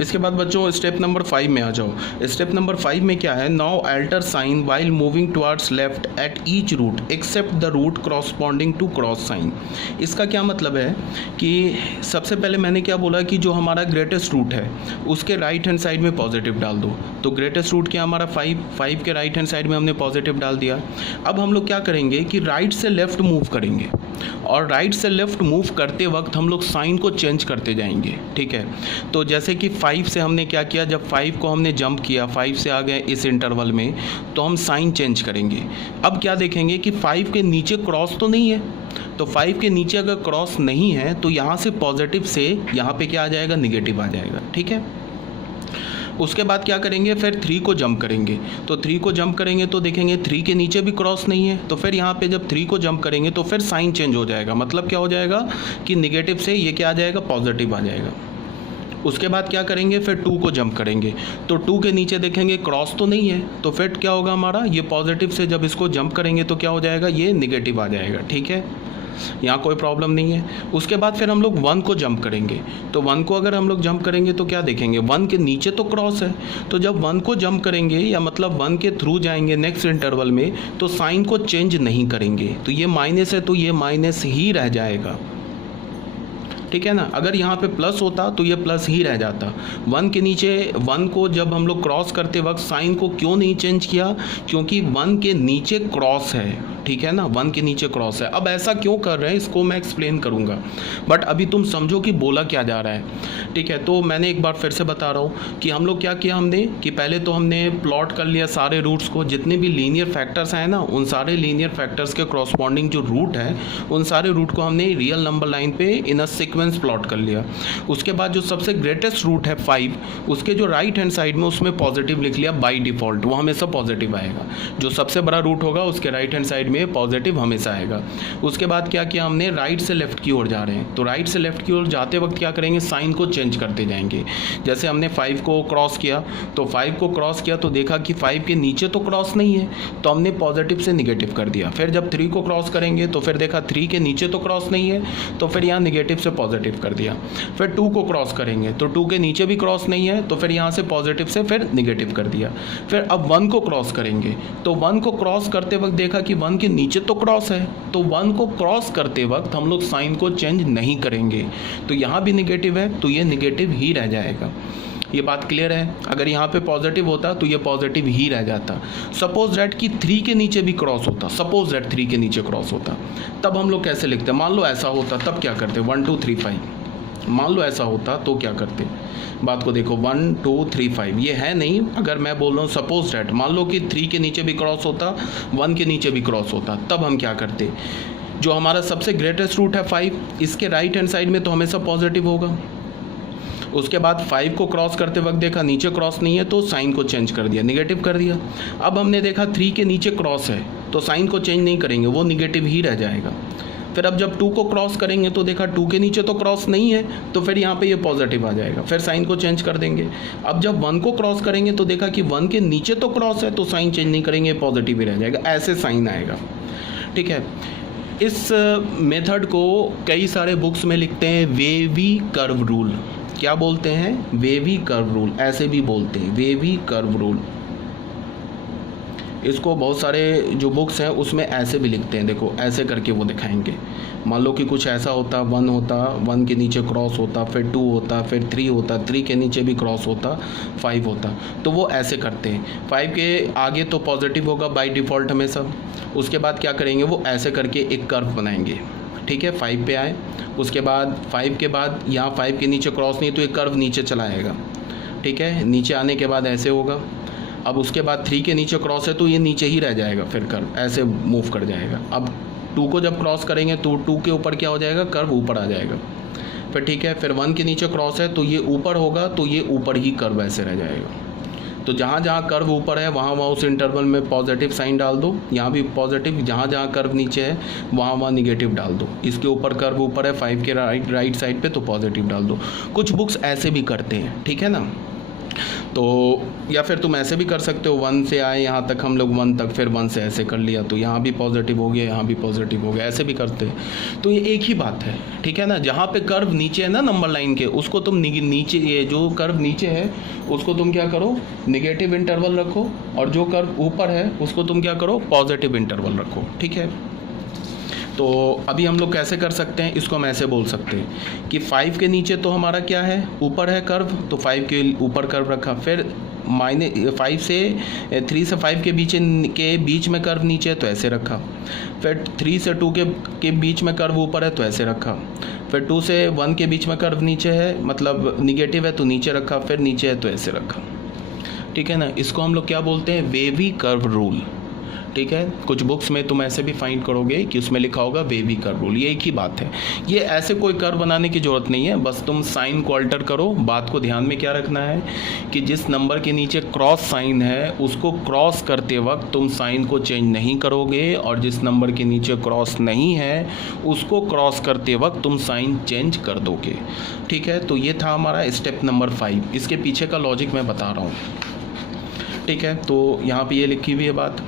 इसके बाद बच्चों स्टेप नंबर 5 में आ जाओ। स्टेप नंबर 5 में क्या है, now alter sign while moving towards left at each root except the root corresponding to cross sign. इसका क्या मतलब है कि सबसे पहले मैंने क्या बोला कि जो हमारा ग्रेटेस्ट रूट है उसके राइट हैंड साइड में पॉजिटिव डाल दो। तो ग्रेटेस्ट रूट क्या हमारा 5 के राइट हैंड साइड में हमने पॉजिटिव डाल दिया। अब हम लोग क्या करेंगे कि राइट से लेफ्ट मूव करेंगे और राइट से लेफ्ट मूव करते वक्त हम लोग साइन को चेंज करते जाएंगे। ठीक है, तो जैसे कि 5 से हमने क्या किया, जब 5 को हमने जंप किया, 5 से आ गए इस इंटरवल में, तो हम साइन चेंज करेंगे। अब क्या देखेंगे कि 5 के नीचे क्रॉस तो नहीं है, तो 5 के नीचे अगर क्रॉस नहीं है तो यहाँ से पॉजिटिव से यहाँ पे क्या आ जाएगा, निगेटिव आ जाएगा। ठीक है, उसके बाद क्या करेंगे, फिर 3 को जंप करेंगे। तो 3 को जंप करेंगे तो देखेंगे 3 के नीचे भी क्रॉस नहीं है, तो फिर यहाँ पे जब 3 को जंप करेंगे तो फिर साइन चेंज हो जाएगा। मतलब क्या हो जाएगा कि निगेटिव से ये क्या आ जाएगा, पॉजिटिव आ जाएगा। उसके बाद क्या करेंगे, फिर 2 को जंप करेंगे। तो 2 के नीचे देखेंगे क्रॉस तो नहीं है, तो फिर क्या होगा हमारा, ये पॉजिटिव से जब इसको जंप करेंगे तो क्या हो जाएगा, ये निगेटिव आ जाएगा। ठीक है, यहाँ कोई प्रॉब्लम नहीं है। उसके बाद फिर हम लोग 1 को जंप करेंगे। तो 1 को अगर हम लोग जंप करेंगे तो क्या देखेंगे, 1 के नीचे तो क्रॉस है, तो जब 1 को जंप करेंगे या मतलब 1 के थ्रू जाएंगे नेक्स्ट इंटरवल में, तो साइन को चेंज नहीं करेंगे। तो ये माइनस है तो ये माइनस ही रह जाएगा। ठीक है ना, अगर यहाँ पे प्लस होता तो ये प्लस ही रह जाता। 1 के नीचे 1 को जब हम लोग क्रॉस करते वक्त साइन को क्यों नहीं चेंज किया, क्योंकि 1 के नीचे क्रॉस है। ठीक है ना, 1 के नीचे क्रॉस है। अब ऐसा क्यों कर रहे हैं इसको मैं एक्सप्लेन करूँगा, बट अभी तुम समझो कि बोला क्या जा रहा है। ठीक है, तो मैंने एक बार फिर से बता रहा हूँ कि हम लोग क्या किया हमने कि पहले तो हमने प्लॉट कर लिया सारे रूट्स को, जितने भी लीनियर फैक्टर्स हैं ना, उन सारे लीनियर फैक्टर्स के क्रॉसपॉन्डिंग जो रूट है उन सारे रूट को हमने रियल नंबर लाइन पे इन अ सीक्वेंस प्लॉट कर लिया। उसके बाद जो सबसे ग्रेटेस्ट रूट है 5, उसके जो राइट हैंड साइड में उसमें पॉजिटिव लिख लिया बाई डिफ़ॉल्ट, वो हमेशा पॉजिटिव आएगा। जो सबसे बड़ा रूट होगा उसके राइट हैंड साइड में पॉजिटिव हमेशा आएगा। उसके बाद क्या किया हमने, राइट से लेफ्ट की ओर जा रहे हैं, तो राइट से लेफ्ट की ओर जाते वक्त क्या करेंगे, साइन को चेंज करते जाएंगे। जैसे हमने 5 को क्रॉस किया, तो 5 को क्रॉस किया तो देखा कि 5 के नीचे तो क्रॉस नहीं है, तो हमने पॉजिटिव से निगेटिव कर दिया। फिर जब 3 को क्रॉस करेंगे तो फिर देखा 3 के नीचे तो क्रॉस नहीं है, तो फिर यहाँ निगेटिव से पॉजिटिव कर दिया। फिर 2 को क्रॉस करेंगे तो 2 के नीचे भी क्रॉस नहीं है, तो फिर यहाँ से पॉजिटिव से फिर निगेटिव कर दिया। फिर अब 1 को क्रॉस करेंगे, तो 1 को क्रॉस करते वक्त देखा कि 1 के नीचे तो क्रॉस है, तो 1 को क्रॉस करते वक्त हम लोग साइन को चेंज नहीं करेंगे। तो यहाँ भी निगेटिव है तो ये निगेटिव ही रह जाएगा। ये बात क्लियर है। अगर यहाँ पे पॉजिटिव होता तो ये पॉजिटिव ही रह जाता। सपोज दैट कि 3 के नीचे भी क्रॉस होता, सपोज दैट 3 के नीचे क्रॉस होता, तब हम लोग कैसे लिखते, मान लो ऐसा होता तब क्या करते, 1 2 3 5। मान लो ऐसा होता तो क्या करते, बात को देखो, 1 2 3 5 ये है नहीं। अगर मैं बोल रहा हूँ सपोज दैट, मान लो कि 3 के नीचे भी क्रॉस होता, 1 के नीचे भी क्रॉस होता, तब हम क्या करते, जो हमारा सबसे ग्रेटेस्ट रूट है 5, इसके राइट हैंड साइड में तो हमेशा पॉजिटिव होगा। उसके बाद 5 को क्रॉस करते वक्त देखा नीचे क्रॉस नहीं है, तो साइन को चेंज कर दिया, निगेटिव कर दिया। अब हमने देखा 3 के नीचे क्रॉस है, तो साइन को चेंज नहीं करेंगे, वो निगेटिव ही रह जाएगा। फिर अब जब 2 को क्रॉस करेंगे तो देखा 2 के नीचे तो क्रॉस नहीं है, तो फिर यहाँ पे ये पॉजिटिव आ जाएगा, फिर साइन को चेंज कर देंगे। अब जब 1 को क्रॉस करेंगे तो देखा कि 1 के नीचे तो क्रॉस है, तो साइन चेंज नहीं करेंगे, पॉजिटिव ही रह जाएगा। ऐसे साइन आएगा। ठीक है, इस मेथड को कई सारे बुक्स में लिखते हैं वेवी कर्व रूल। क्या बोलते हैं, वेवी कर्व रूल, ऐसे भी बोलते हैं वेवी कर्व रूल। इसको बहुत सारे जो बुक्स हैं उसमें ऐसे भी लिखते हैं, देखो ऐसे करके वो दिखाएंगे। मान लो कि कुछ ऐसा होता, 1 होता, 1 के नीचे क्रॉस होता, फिर 2 होता, फिर 3 होता, 3 के नीचे भी क्रॉस होता, 5 होता, तो वो ऐसे करते हैं। 5 के आगे तो पॉजिटिव होगा बाय डिफ़ॉल्ट हमेशा। उसके बाद क्या करेंगे, वो ऐसे करके एक कर्व बनाएंगे। ठीक है, 5 पे आए, उसके बाद 5 के बाद यहाँ 5 के नीचे क्रॉस नहीं, तो एक कर्व नीचे चला आएगा। ठीक है, नीचे आने के बाद ऐसे होगा। अब उसके बाद 3 के नीचे क्रॉस है तो ये नीचे ही रह जाएगा, फिर कर्व ऐसे मूव कर जाएगा। अब 2 को जब क्रॉस करेंगे तो 2 के ऊपर क्या हो जाएगा, कर्व ऊपर आ जाएगा। फिर ठीक है, फिर 1 के नीचे क्रॉस है तो ये ऊपर होगा, तो ये ऊपर ही कर्व ऐसे रह जाएगा। तो जहाँ जहाँ कर्व ऊपर है वहाँ वहाँ उस इंटरवल में पॉजिटिव साइन डाल दो, यहाँ भी पॉजिटिव, जहाँ जहाँ कर्व नीचे है वहाँ वहाँ निगेटिव डाल दो। इसके ऊपर कर्व ऊपर है 5 के राइट साइड पे, तो पॉजिटिव डाल दो। कुछ बुक्स ऐसे भी करते हैं, ठीक है ना। तो या फिर तुम ऐसे भी कर सकते हो, 1 से आए यहाँ तक हम लोग 1 तक, फिर 1 से ऐसे कर लिया तो यहाँ भी पॉजिटिव हो गया, यहाँ भी पॉजिटिव हो गया, ऐसे भी करते हैं। तो ये एक ही बात है, ठीक है ना। जहाँ पे कर्व नीचे है ना नंबर लाइन के, उसको तुम नीचे, ये जो कर्व नीचे है उसको तुम क्या करो, निगेटिव इंटरवल रखो, और जो कर्व ऊपर है उसको तुम क्या करो, पॉजिटिव इंटरवल रखो, ठीक है। तो अभी हम लोग कैसे कर सकते हैं, इसको हम ऐसे बोल सकते हैं कि 5 के नीचे तो हमारा क्या है, ऊपर है कर्व, तो 5 के ऊपर कर्व रखा, फिर -5 से 3 से 5 के बीच में कर्व नीचे है तो ऐसे रखा, फिर 3 से 2 के बीच में कर्व ऊपर है तो ऐसे रखा, फिर 2 से 1 के बीच में कर्व नीचे है, मतलब निगेटिव है तो नीचे रखा, फिर नीचे है तो ऐसे रखा, ठीक है ना। इसको हम लोग क्या बोलते हैं, वेवी कर्व रूल, ठीक है। कुछ बुक्स में तुम ऐसे भी फाइंड करोगे कि उसमें लिखा होगा वेवी कर्व रूल, ये एक ही बात है। ये ऐसे कोई कर्व बनाने की ज़रूरत नहीं है, बस तुम साइन को अल्टर करो। बात को ध्यान में क्या रखना है कि जिस नंबर के नीचे क्रॉस साइन है उसको क्रॉस करते वक्त तुम साइन को चेंज नहीं करोगे, और जिस नंबर के नीचे क्रॉस नहीं है उसको क्रॉस करते वक्त तुम साइन चेंज कर दोगे, ठीक है। तो ये था हमारा स्टेप नंबर 5, इसके पीछे का लॉजिक मैं बता रहा हूँ, ठीक है। तो यहाँ पे ये लिखी हुई है बात,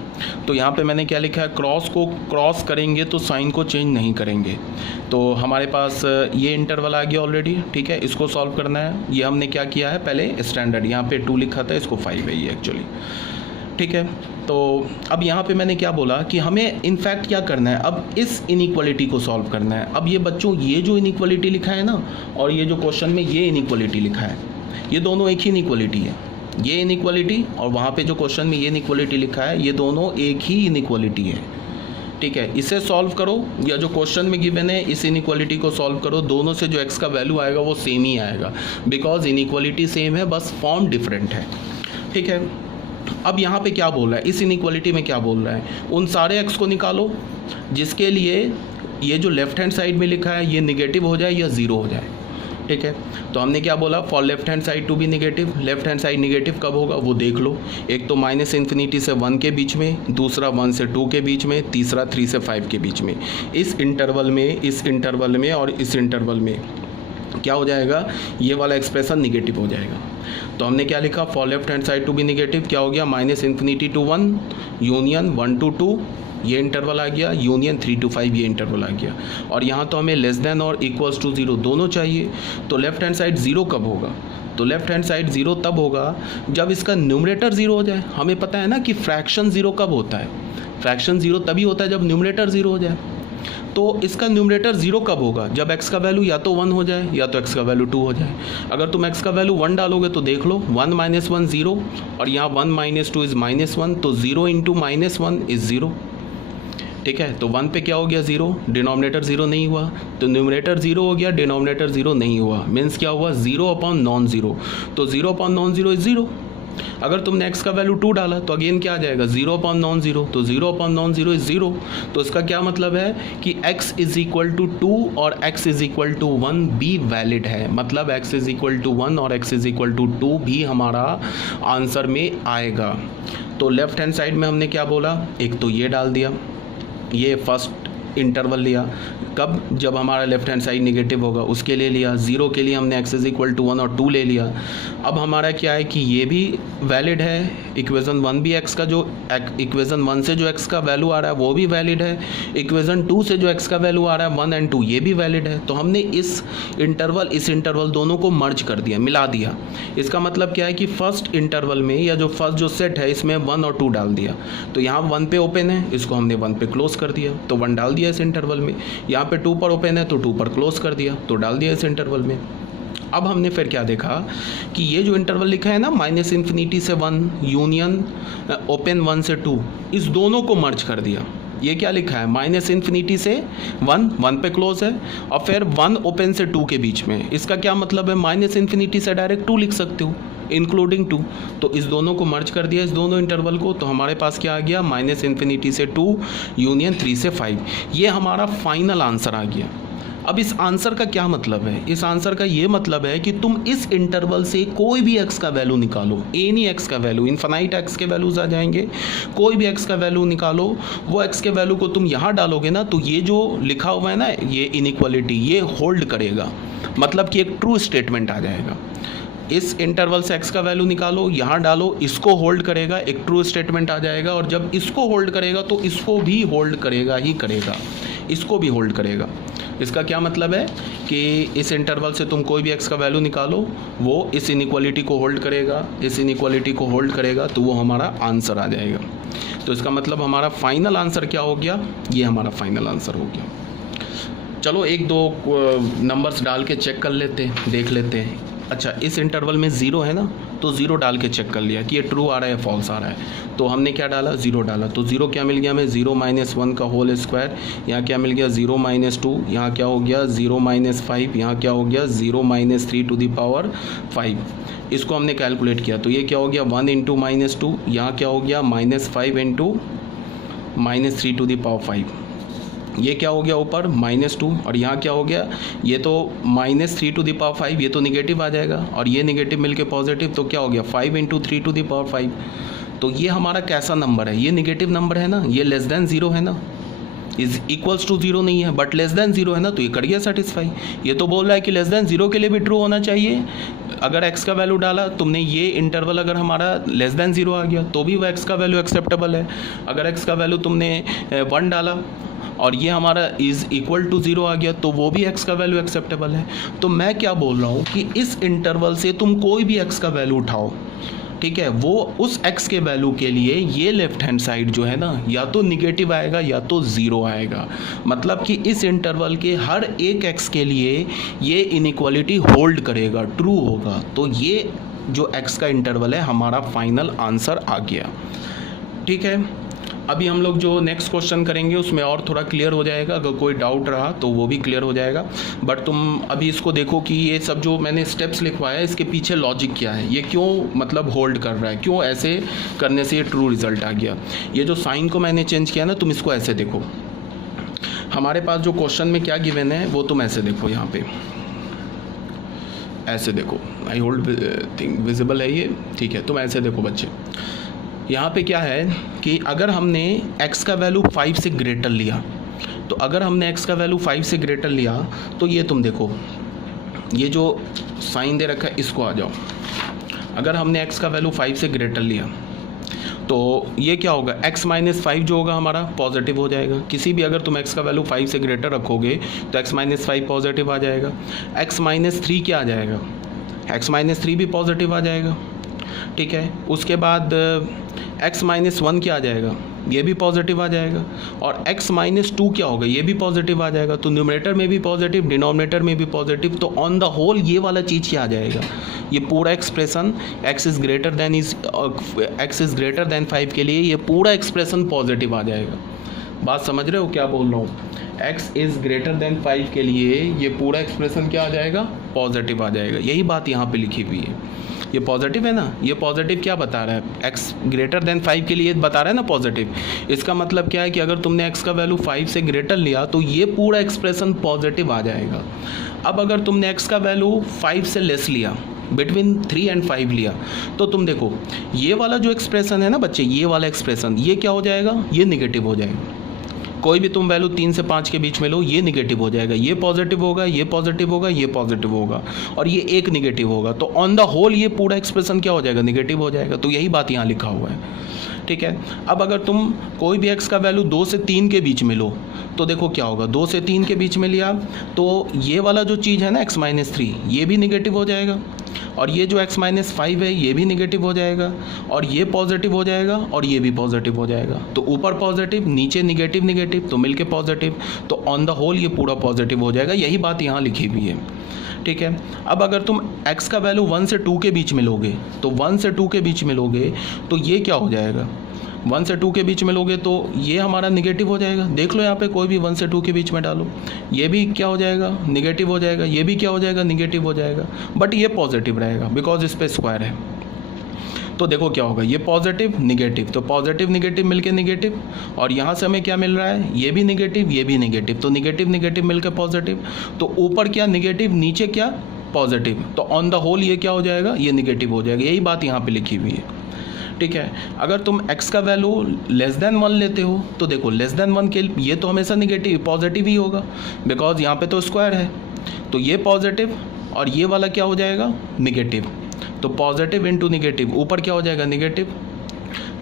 तो यहाँ पे मैंने क्या लिखा है, क्रॉस को क्रॉस करेंगे तो साइन को चेंज नहीं करेंगे। तो हमारे पास ये इंटरवल आ गया ऑलरेडी, ठीक है। इसको सॉल्व करना है, ये हमने क्या किया है, पहले स्टैंडर्ड यहाँ पे 2 लिखा था, इसको 5 है ये एक्चुअली, ठीक है। तो अब यहाँ पे मैंने क्या बोला कि हमें इनफैक्ट क्या करना है, अब इस इनइक्वालिटी को सॉल्व करना है। अब ये बच्चों, ये जो इनइक्वालिटी लिखा है ना, और ये जो क्वेश्चन में ये इनइक्वालिटी लिखा है, ये दोनों एक ही इनइक्वालिटी है। ये इनइक्वालिटी और वहाँ पे जो क्वेश्चन में ये इनइक्वालिटी लिखा है, ये दोनों एक ही इनइक्वालिटी है, ठीक है। इसे सॉल्व करो, या जो क्वेश्चन में गिवन है इस इनइक्वालिटी को सॉल्व करो, दोनों से जो x का वैल्यू आएगा वो सेम ही आएगा, बिकॉज इनइक्वालिटी सेम है, बस फॉर्म डिफरेंट है, ठीक है। अब यहाँ पे क्या बोल रहा है, इस इनइक्वालिटी में क्या बोल रहा है, उन सारे x को निकालो जिसके लिए ये जो लेफ्ट हैंड साइड में लिखा है ये निगेटिव हो जाए या ज़ीरो हो जाए, ठीक है। तो हमने क्या बोला, for left hand side to be negative. Left hand side negative कब होगा वो देख लो, एक तो -∞ से 1 के बीच में, दूसरा 1 से 2 के बीच में, तीसरा 3 से 5 के बीच में। इस इंटरवल में और इस इंटरवल में क्या हो जाएगा, ये वाला एक्सप्रेशन निगेटिव हो जाएगा। तो हमने क्या लिखा, for left hand side to be negative क्या हो गया, -∞ to 1 यूनियन 1 to 2 ये इंटरवल आ गया, यूनियन 3 to 5 ये इंटरवल आ गया, और यहाँ तो हमें लेस देन और इक्वल्स टू 0 दोनों चाहिए। तो लेफ्ट हैंड साइड 0 कब होगा, तो लेफ्ट हैंड साइड 0 तब होगा जब इसका न्यूमरेटर 0 हो जाए। हमें पता है ना कि फ्रैक्शन 0 कब होता है, फ्रैक्शन 0 तभी होता है जब न्यूमरेटर 0 हो जाए। तो इसका न्यूमरेटर 0 कब होगा, जब x का वैल्यू या तो 1 हो जाए या तो x का वैल्यू 2 हो जाए। अगर तुम x का वैल्यू 1 डालोगे तो देख लो 1 - 1 0, और यहाँ 1 - 2 इज़ -1, तो 0 × -1 इज़ 0, ठीक है। तो 1 पे क्या हो गया, 0, डिनोमिनेटर 0 नहीं हुआ, तो न्यूमरेटर 0 हो गया, डिनोमिनेटर 0 नहीं हुआ, मीन्स क्या हुआ, 0 अपॉन नॉन ज़ीरो, तो 0 अपॉन नॉन ज़ीरो इज़ 0। अगर तुमने x का वैल्यू 2 डाला तो अगेन क्या आ जाएगा, 0 अपॉन नॉन ज़ीरो, तो 0 अपॉन नॉन ज़ीरो इज़ 0। तो इसका क्या मतलब है कि x = 2 और x = 1 भी वैलिड है, मतलब x = 1 और x = 2 भी हमारा आंसर में आएगा। तो लेफ्ट हैंड साइड में हमने क्या बोला, एक तो ये डाल दिया, ये फर्स्ट इंटरवल लिया, कब, जब हमारा लेफ्ट हैंड साइड निगेटिव होगा उसके लिए लिया। 0 के लिए हमने x = 1 और 2 ले लिया। अब हमारा क्या है कि ये भी वैलिड है, इक्वेशन 1 भी x का जो इक्वेशन 1 से जो x का वैल्यू आ रहा है वो भी वैलिड है, इक्वेशन 2 से जो x का वैल्यू आ रहा है 1 और 2 ये भी वैलिड है। तो हमने इस इंटरवल दोनों को मर्ज कर दिया, मिला दिया। इसका मतलब क्या है कि फर्स्ट इंटरवल में या जो फर्स्ट जो सेट है इसमें 1 और 2 डाल दिया, तो यहाँ 1 पे ओपन है, इसको हमने 1 पे क्लोज कर दिया, तो 1 डाल दिया इस इंटरवल में। यहाँ पे 2 पर ओपन है तो 2 पर क्लोज कर दिया, तो डाल दिया इस इंटरवल में। अब हमने फिर क्या देखा कि ये जो इंटरवल लिखा है ना, -∞ से 1 यूनियन ओपन 1 से 2, इस दोनों को मर्ज कर दिया। ये क्या लिखा है, -∞ से 1 पे क्लोज है, और फिर 1 ओपन से 2 के बीच में। इसका क्या मतलब है, -∞ से डायरेक्ट 2 लिख सकते हो, इंक्लूडिंग 2। तो इस दोनों को मर्ज कर दिया, इस दोनों इंटरवल को, तो हमारे पास क्या आ गया, -∞ से 2 यूनियन 3 से 5। ये हमारा फाइनल आंसर आ गया। अब इस आंसर का क्या मतलब है, इस आंसर का ये मतलब है कि तुम इस इंटरवल से कोई भी x का वैल्यू निकालो, एनी x का वैल्यू, इनफाइनाइट x के वैल्यूज आ जाएंगे, कोई भी x का वैल्यू निकालो, वो x के वैल्यू को तुम यहाँ डालोगे ना, तो ये जो लिखा हुआ है ना, ये इनइक्वालिटी ये होल्ड करेगा, मतलब कि एक ट्रू स्टेटमेंट आ जाएगा। इस इंटरवल से x का वैल्यू निकालो, यहाँ डालो, इसको होल्ड करेगा, एक ट्रू स्टेटमेंट आ जाएगा। और जब इसको होल्ड करेगा तो इसको भी होल्ड करेगा ही करेगा, इसको भी होल्ड करेगा। इसका क्या मतलब है कि इस इंटरवल से तुम कोई भी x का वैल्यू निकालो, वो इस इनइक्वालिटी को होल्ड करेगा, इस इनइक्वालिटी को होल्ड करेगा, तो वो हमारा आंसर आ जाएगा। तो इसका मतलब हमारा फाइनल आंसर क्या हो गया, ये हमारा फाइनल आंसर हो गया। चलो एक दो नंबर्स डाल के चेक कर लेते हैं, देख लेते हैं। अच्छा, इस इंटरवल में 0 है ना, तो 0 डाल के चेक कर लिया कि ये ट्रू आ रहा है, फॉल्स आ रहा है। तो हमने क्या डाला, 0 डाला, तो 0 क्या मिल गया हमें, 0 - 1 का होल स्क्वायर। यहाँ क्या मिल गया, 0 - 2, यहाँ क्या हो गया 0 - 5, यहाँ क्या हो गया 0 - 3 टू द पावर 5। इसको हमने कैलकुलेट किया तो ये क्या हो गया 1 × -2, यहाँ क्या हो गया -5 × -3 टू द पावर 5। ये क्या हो गया ऊपर -2, और यहाँ क्या हो गया, ये तो -3 टू द पावर 5, ये तो निगेटिव आ जाएगा, और ये निगेटिव मिलके पॉजिटिव, तो क्या हो गया 5 × 3 टू द पावर 5। तो ये हमारा कैसा नंबर है, ये निगेटिव नंबर है ना, ये लेस देन 0 है ना, इज इक्वल्स टू 0 नहीं है, बट लेस देन 0 है ना, तो ये कर गया सेटिस्फाई। ये तो बोल रहा है कि लेस देन 0 के लिए भी ट्रू होना चाहिए। अगर x का वैल्यू डाला तुमने, ये इंटरवल अगर हमारा लेस देन 0 आ गया तो भी वो x का वैल्यू एक्सेप्टेबल है। अगर x का वैल्यू तुमने 1 डाला और ये हमारा इज़ इक्वल टू 0 आ गया तो वो भी x का वैल्यू एक्सेप्टेबल है। तो मैं क्या बोल रहा हूँ कि इस इंटरवल से तुम कोई भी x का वैल्यू उठाओ, ठीक है, वो उस x के वैल्यू के लिए ये लेफ्ट हैंड साइड जो है ना, या तो निगेटिव आएगा या तो 0 आएगा। मतलब कि इस इंटरवल के हर एक x के लिए ये इनइक्वालिटी होल्ड करेगा, ट्रू होगा। तो ये जो x का इंटरवल है हमारा फाइनल आंसर आ गया। ठीक है, अभी हम लोग जो नेक्स्ट क्वेश्चन करेंगे उसमें और थोड़ा क्लियर हो जाएगा। अगर कोई डाउट रहा तो वो भी क्लियर हो जाएगा। बट तुम अभी इसको देखो कि ये सब जो मैंने स्टेप्स लिखवाया इसके पीछे लॉजिक क्या है, ये क्यों मतलब होल्ड कर रहा है, क्यों ऐसे करने से ये ट्रू रिजल्ट आ गया। ये जो साइन को मैंने चेंज किया ना, तुम इसको ऐसे देखो। हमारे पास जो क्वेश्चन में क्या गिवन है वो तुम ऐसे देखो, यहाँ पे ऐसे देखो। आई होल्ड थिंक विजिबल है ये, ठीक है। तुम ऐसे देखो बच्चे, यहाँ पे क्या है कि अगर हमने x का वैल्यू 5 से ग्रेटर लिया, तो अगर हमने x का वैल्यू 5 से ग्रेटर लिया तो ये तुम देखो, ये जो साइन दे रखा है इसको आ जाओ। अगर हमने x का वैल्यू 5 से ग्रेटर लिया तो ये क्या होगा, x - 5 जो होगा हमारा पॉजिटिव हो जाएगा। किसी भी अगर तुम x का वैल्यू 5 से ग्रेटर रखोगे तो x - 5 पॉजिटिव आ जाएगा। x - 3 क्या आ जाएगा, x - 3 भी पॉजिटिव आ जाएगा। ठीक है, उसके बाद x - 1 क्या आ जाएगा, ये भी पॉजिटिव आ जाएगा। और x - 2 क्या होगा, ये भी पॉजिटिव आ जाएगा। तो न्यूमरेटर में भी पॉजिटिव, डिनोमिनेटर में भी पॉजिटिव। तो ऑन द होल ये वाला चीज़ क्या आ जाएगा, ये पूरा expression x is greater then 5 के लिए ये पूरा एक्सप्रेशन पॉजिटिव आ जाएगा। बात समझ रहे हो क्या बोल रहा हूँ, x इज़ ग्रेटर देन 5 के लिए ये पूरा एक्सप्रेशन क्या आ जाएगा, पॉजिटिव आ जाएगा। यही बात यहाँ पे लिखी हुई है, ये पॉजिटिव है ना, ये पॉजिटिव क्या बता रहा है, x ग्रेटर देन 5 के लिए बता रहा है ना पॉजिटिव। इसका मतलब क्या है कि अगर तुमने x का वैल्यू 5 से ग्रेटर लिया तो ये पूरा एक्सप्रेशन पॉजिटिव आ जाएगा। अब अगर तुमने x का वैल्यू 5 से लेस लिया, बिटवीन 3 और 5 लिया, तो तुम देखो ये वाला जो एक्सप्रेशन है ना बच्चे, ये वाला एक्सप्रेशन ये क्या हो जाएगा, ये निगेटिव हो जाएगा। कोई भी तुम वैल्यू 3 से 5 के बीच में लो, ये निगेटिव हो जाएगा, ये पॉजिटिव होगा, ये पॉजिटिव होगा, ये पॉजिटिव होगा, और ये एक निगेटिव होगा। तो ऑन द होल ये पूरा एक्सप्रेशन क्या हो जाएगा, निगेटिव हो जाएगा। तो यही बात यहाँ लिखा हुआ है। ठीक है, अब अगर तुम कोई भी x का वैल्यू 2 से 3 के बीच में लो तो देखो क्या होगा, 2 से 3 के बीच में लिया तो ये वाला जो चीज़ है ना x - 3 ये भी निगेटिव हो जाएगा, और ये जो x - 5 है ये भी निगेटिव हो जाएगा, और ये पॉजिटिव हो जाएगा, और ये भी पॉजिटिव हो जाएगा। तो ऊपर पॉजिटिव, नीचे निगेटिव निगेटिव, तो मिलके पॉजिटिव। तो ऑन द होल ये पूरा पॉजिटिव हो जाएगा। यही बात यहाँ लिखी हुई है। ठीक है, अब अगर तुम x का वैल्यू 1 से 2 के बीच में लोगे, तो 1 से 2 के बीच में लोगे तो ये क्या हो जाएगा, 1 से 2 के बीच में लोगे तो ये हमारा निगेटिव हो जाएगा। देख लो यहाँ पे कोई भी 1 से 2 के बीच में डालो, ये भी क्या हो जाएगा, निगेटिव हो जाएगा, ये भी क्या हो जाएगा, निगेटिव हो जाएगा। बट ये पॉजिटिव रहेगा बिकॉज इस पे स्क्वायर है। तो देखो क्या होगा, ये पॉजिटिव निगेटिव, तो पॉजिटिव निगेटिव मिलके निगेटिव, और यहाँ से हमें क्या मिल रहा है, ये भी निगेटिव, ये भी निगेटिव, तो निगेटिव निगेटिव मिलकर पॉजिटिव। तो ऊपर क्या निगेटिव, नीचे क्या पॉजिटिव, तो ऑन द होल ये क्या हो जाएगा, ये निगेटिव हो जाएगा। यही बात यहाँ पे लिखी हुई है। ठीक है, अगर तुम x का वैल्यू लेस देन 1 लेते हो तो देखो लेस देन 1 के ये तो हमेशा निगेटिव पॉजिटिव ही होगा बिकॉज यहाँ पे तो स्क्वायर है, तो ये पॉजिटिव और ये वाला क्या हो जाएगा, निगेटिव। तो पॉजिटिव इंटू निगेटिव, ऊपर क्या हो जाएगा निगेटिव,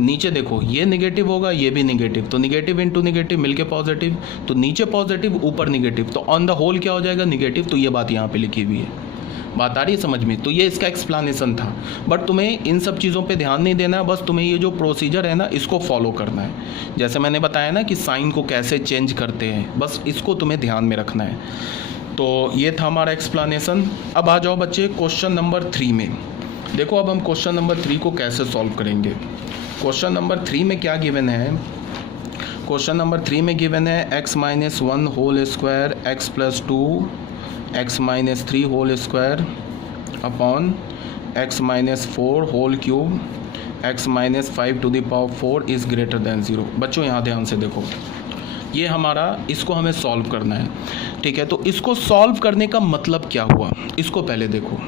नीचे देखो ये निगेटिव होगा ये भी निगेटिव, तो निगेटिव इंटू निगेटिव मिलके पॉजिटिव, तो नीचे पॉजिटिव ऊपर निगेटिव, तो ऑन द होल क्या हो जाएगा निगेटिव। तो ये बात यहाँ पे लिखी हुई है, बात आ रही है समझ में। तो ये इसका एक्सप्लेनेशन था, बट तुम्हें इन सब चीज़ों पे ध्यान नहीं देना है, बस तुम्हें ये जो प्रोसीजर है ना इसको फॉलो करना है। जैसे मैंने बताया ना कि साइन को कैसे चेंज करते हैं, बस इसको तुम्हें ध्यान में रखना है। तो ये था हमारा एक्सप्लेनेशन। अब आ जाओ बच्चे क्वेश्चन नंबर 3 में। देखो अब हम क्वेश्चन नंबर 3 को कैसे सॉल्व करेंगे। क्वेश्चन नंबर 3 में क्या गिवन है, क्वेश्चन नंबर 3 में गिवन है x-1 whole square x + 2 x-3 whole square upon x-4 whole cube x-5 to the power 4 is greater than 0। बच्चों यहाँ ध्यान से देखो, ये हमारा, इसको हमें सॉल्व करना है, ठीक है। तो इसको सॉल्व करने का मतलब क्या हुआ, इसको पहले देखो।